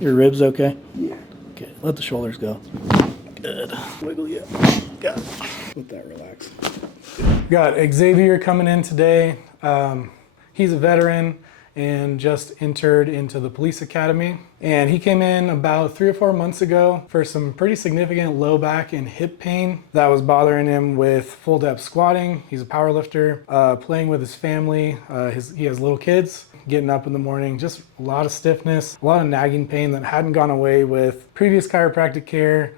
Your ribs okay? Yeah. Okay, let the shoulders go. Good. Wiggle you. Got it. Let that relax. Got Xavier coming in today. He's a veteran and just entered into the police academy. And he came in about 3 or 4 months ago for some pretty significant low back and hip pain that was bothering him with full depth squatting. He's a power lifter, playing with his family. He has little kids, getting up in the morning, just a lot of stiffness, a lot of nagging pain that hadn't gone away with previous chiropractic care,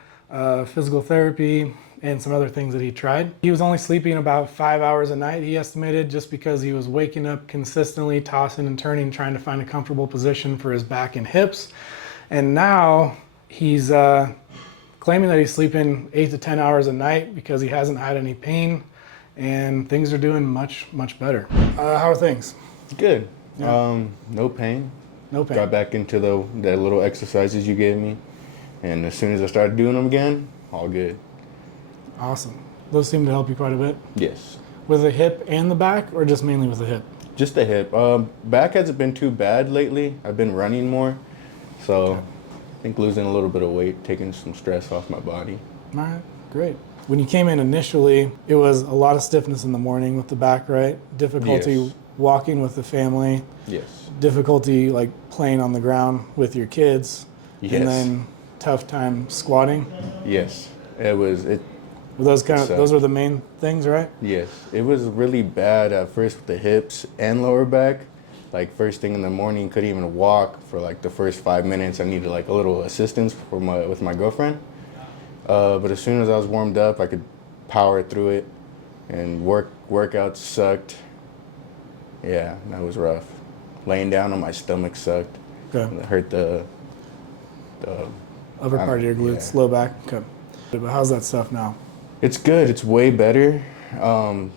physical therapy, and some other things that he tried. He was only sleeping about 5 hours a night, he estimated, just because he was waking up consistently, tossing and turning, trying to find a comfortable position for his back and hips. And now he's claiming that he's sleeping 8 to 10 hours a night because he hasn't had any pain, and things are doing much, much better. How are things? Good. Yeah. No pain. No pain. Got back into the little exercises you gave me, and as soon as I started doing them again, all good. Awesome. Those seem to help you quite a bit. Yes. With the hip and the back, or just mainly with the hip? Just the hip. Back hasn't been too bad lately. I've been running more, so Okay. I think losing a little bit of weight, taking some stress off my body. All right, great. When you came in initially, it was a lot of stiffness in the morning with the back, right? Difficulty Yes. walking with the family. Yes. Difficulty like playing on the ground with your kids. Yes. And then tough time squatting. Yes. Were those sucked. were the main things, right? Yes, it was really bad at first with the hips and lower back. Like first thing in the morning, couldn't even walk for like the first 5 minutes. I needed like a little assistance with my girlfriend. But as soon as I was warmed up, I could power through it. And workouts sucked. Yeah, that was rough. Laying down on my stomach sucked. Okay. It hurt the Upper part of your glutes, yeah. low back. Okay. But how's that stuff now? It's good. It's way better.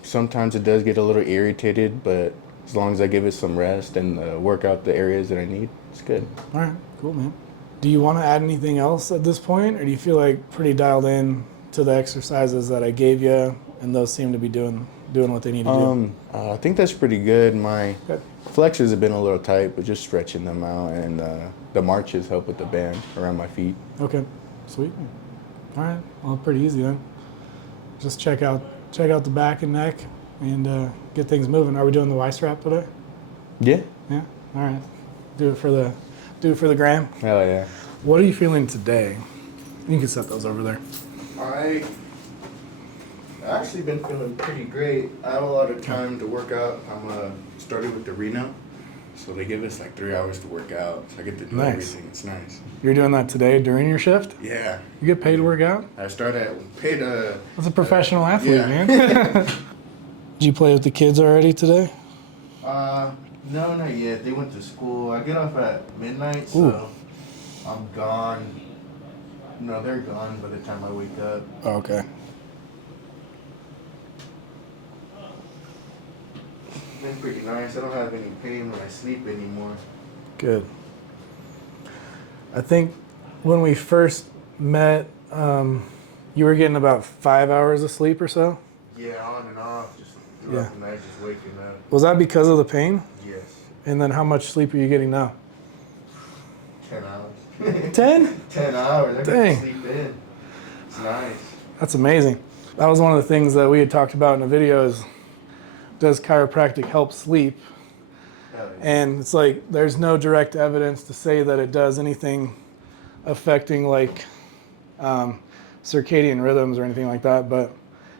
Sometimes it does get a little irritated, but as long as I give it some rest and work out the areas that I need, it's good. All right, cool, man. Do you want to add anything else at this point, or do you feel like pretty dialed in to the exercises that I gave you, and those seem to be doing what they need to do? I think that's pretty good. My Good. flexors have been a little tight, but just stretching them out, and the marches help with the band around my feet. Okay, sweet. All right, well, pretty easy then. Just check out the back and neck, and get things moving. Are we doing the Y strap today? Yeah. Yeah. All right. Do it for the gram. Hell yeah. What are you feeling today? You can set those over there. I've actually been feeling pretty great. I have a lot of time to work out. I'm started with the Reno, so they give us like 3 hours to work out. So I get to do Nice. everything. It's nice. You're doing that today during your shift? Yeah. You get paid to work out? I paid That's a professional athlete, yeah. man. Did you play with the kids already today? No, not yet. They went to school. I get off at midnight, so Ooh. I'm gone. No, they're gone by the time I wake up. Oh, okay. It's been pretty nice. I don't have any pain when I sleep anymore. Good. I think when we first met, you were getting about 5 hours of sleep or so. Yeah, on and off, just throughout the night, just waking up. Was that because of the pain? Yes. And then how much sleep are you getting now? 10 hours. 10? 10 hours. I Dang. can sleep in. It's nice. That's amazing. That was one of the things that we had talked about in the video is, does chiropractic help sleep? Hell yeah. And it's like, there's no direct evidence to say that it does anything affecting like circadian rhythms or anything like that. But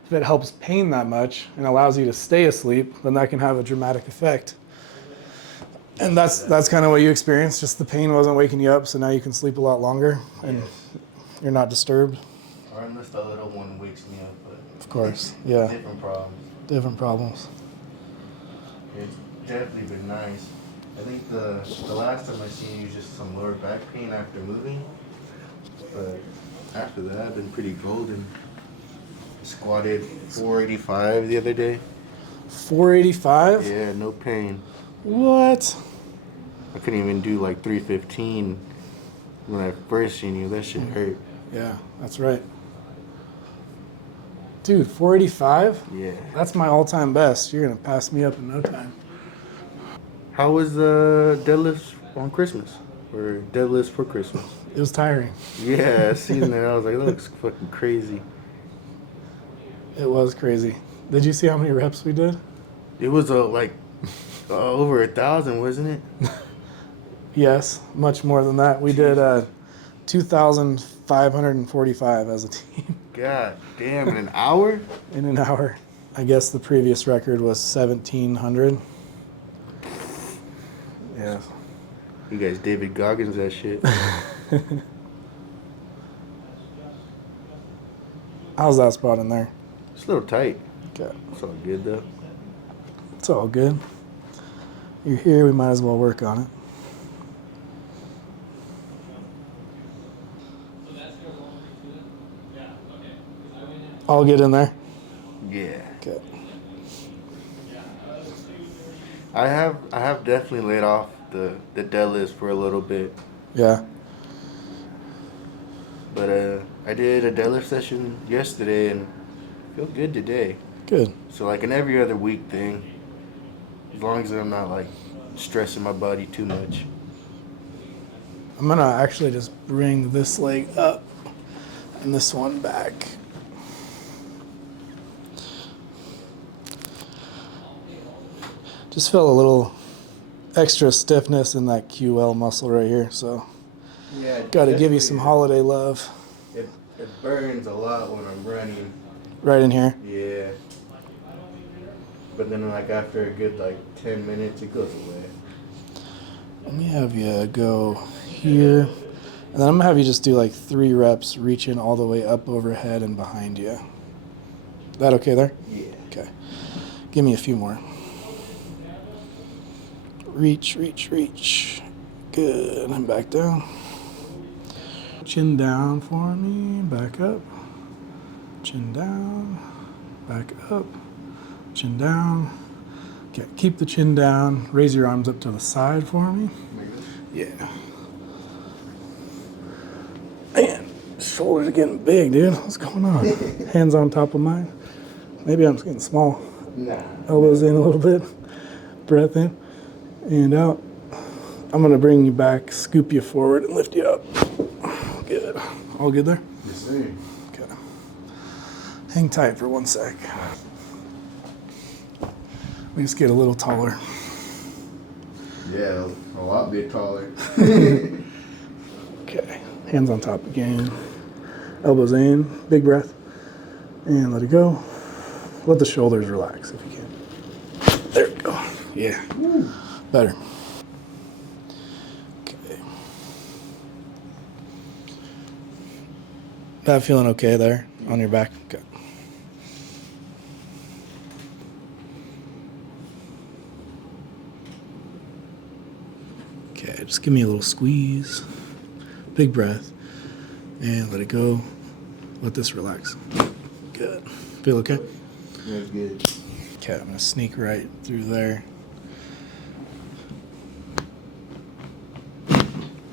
if it helps pain that much and allows you to stay asleep, then that can have a dramatic effect. And that's kind of what you experienced. Just the pain wasn't waking you up, so now you can sleep a lot longer and you're not disturbed. Or unless the little one wakes me up, but Of course, yeah. different problems. Different problems. It's definitely been nice. I think the last time I seen you, just some lower back pain after moving. But after that, I've been pretty golden. Squatted 485 the other day. 485? Yeah, no pain. What? I couldn't even do like 315 when I first seen you. That shit hurt. Yeah, that's right. Dude, 485? Yeah. That's my all-time best. You're going to pass me up in no time. How was the deadlifts on Christmas? for deadlifts for Christmas. It was tiring. Yeah, I seen that. I was like, that looks fucking crazy. It was crazy. Did you see how many reps we did? It was over 1,000, wasn't it? Yes, much more than that. We did 2,545 as a team. God damn, in an hour? In an hour. I guess the previous record was 1,700. Yeah. You guys David Goggins that shit. How's that spot in there? It's a little tight. Okay. It's all good though. It's all good. You're here, we might as well work on it. All good in there? Yeah. Okay. I have definitely laid off the deadlifts for a little bit. Yeah. But I did a deadlift session yesterday and feel good today. Good. So like an every other week thing. As long as I'm not like stressing my body too much. I'm gonna actually just bring this leg up and this one back. Just feel a little extra stiffness in that QL muscle right here, so Yeah. got to give you some holiday love. It burns a lot when I'm running. Right in here. Yeah. But then like after a good 10 minutes it goes away. Let me have you go here, and then I'm gonna have you just do 3 reps, reaching all the way up overhead and behind you. That okay there? Yeah. Okay. Give me a few more. Reach, reach, reach. Good. And back down. Chin down for me. Back up. Chin down. Back up. Chin down. Okay. Keep the chin down. Raise your arms up to the side for me. Yeah. Man, shoulders are getting big, dude. What's going on? Hands on top of mine. Maybe I'm just getting small. Nah. Elbows in a little bit. Breath in and out. I'm going to bring you back, scoop you forward, and lift you up. Good. All good there? Yes, sir. Okay. Hang tight for 1 sec. We just get a little taller. Yeah, a lot bit taller. Okay. Hands on top again. Elbows in. Big breath. And let it go. Let the shoulders relax if you can. There we go. Yeah. Woo. Better. Okay. That feeling okay there on your back? Okay. Okay, just give me a little squeeze. Big breath. And let it go. Let this relax. Good. Feel okay? That's good. Okay, I'm going to sneak right through there.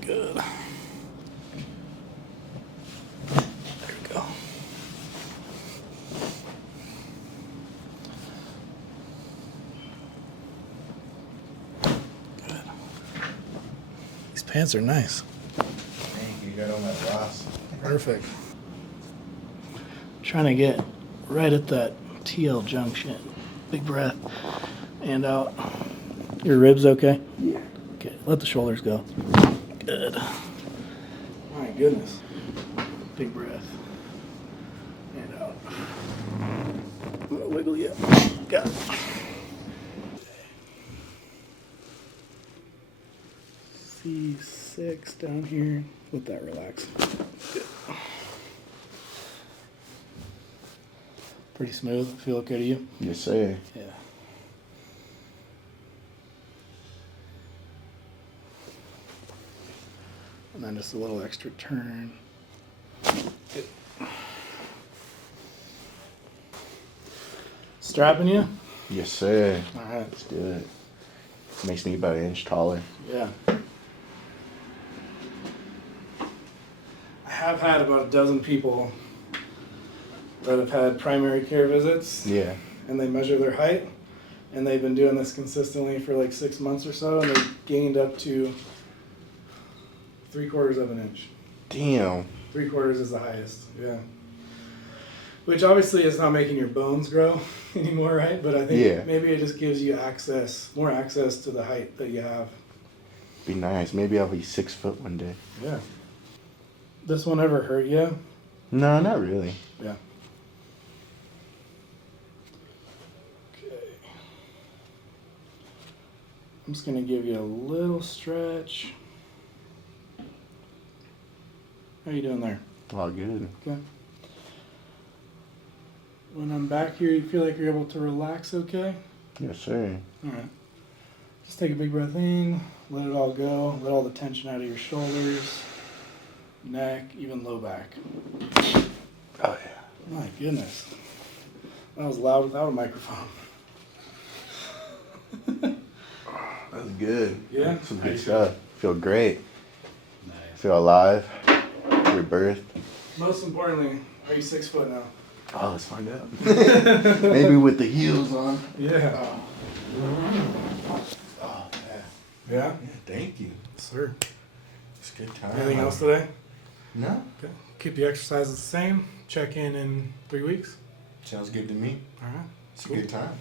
Good. There we go. Good. These pants are nice. Thank you. You got all my gloss. Perfect. Trying to get right at that TL junction. Big breath. And out. Your ribs okay? Yeah. Okay, let the shoulders go. Good. My goodness. Big breath. And out. I'm gonna wiggle you. Got it. C6 down here. Let that relax. Good. Pretty smooth. Feel okay to you? Yes, sir. Yeah. And then just a little extra turn. Good. Strapping you? Yes, sir. All right. Let's do it. Makes me about an inch taller. Yeah. I have had about a dozen people that have had primary care visits. Yeah. And they measure their height, and they've been doing this consistently for 6 months or so, and they've gained up to 3/4 of an inch. Damn. 3/4 is the highest, yeah. Which obviously is not making your bones grow anymore, right? But I think maybe it just gives you more access to the height that you have. Be nice. Maybe I'll be 6 foot one day. Yeah. This one ever hurt you? No, not really. Yeah. Okay. I'm just gonna give you a little stretch. How you doing there? All good. Okay. When I'm back here, you feel like you're able to relax okay? Yes, sir. All right. Just take a big breath in, let it all go, let all the tension out of your shoulders, neck, even low back. Oh, yeah. My goodness. That was loud without a microphone. That's good. Yeah? Some good stuff. Feel great. Nice. Feel alive. Rebirth. Most importantly, are you 6 foot now? Oh, let's find out. Maybe with the heels on. Yeah. Oh, yeah. Yeah? Yeah, thank you. Sir. It's a good time. Anything else today? No. Okay. Keep the exercises the same. Check in 3 weeks. Sounds good to me. All right. It's a good time.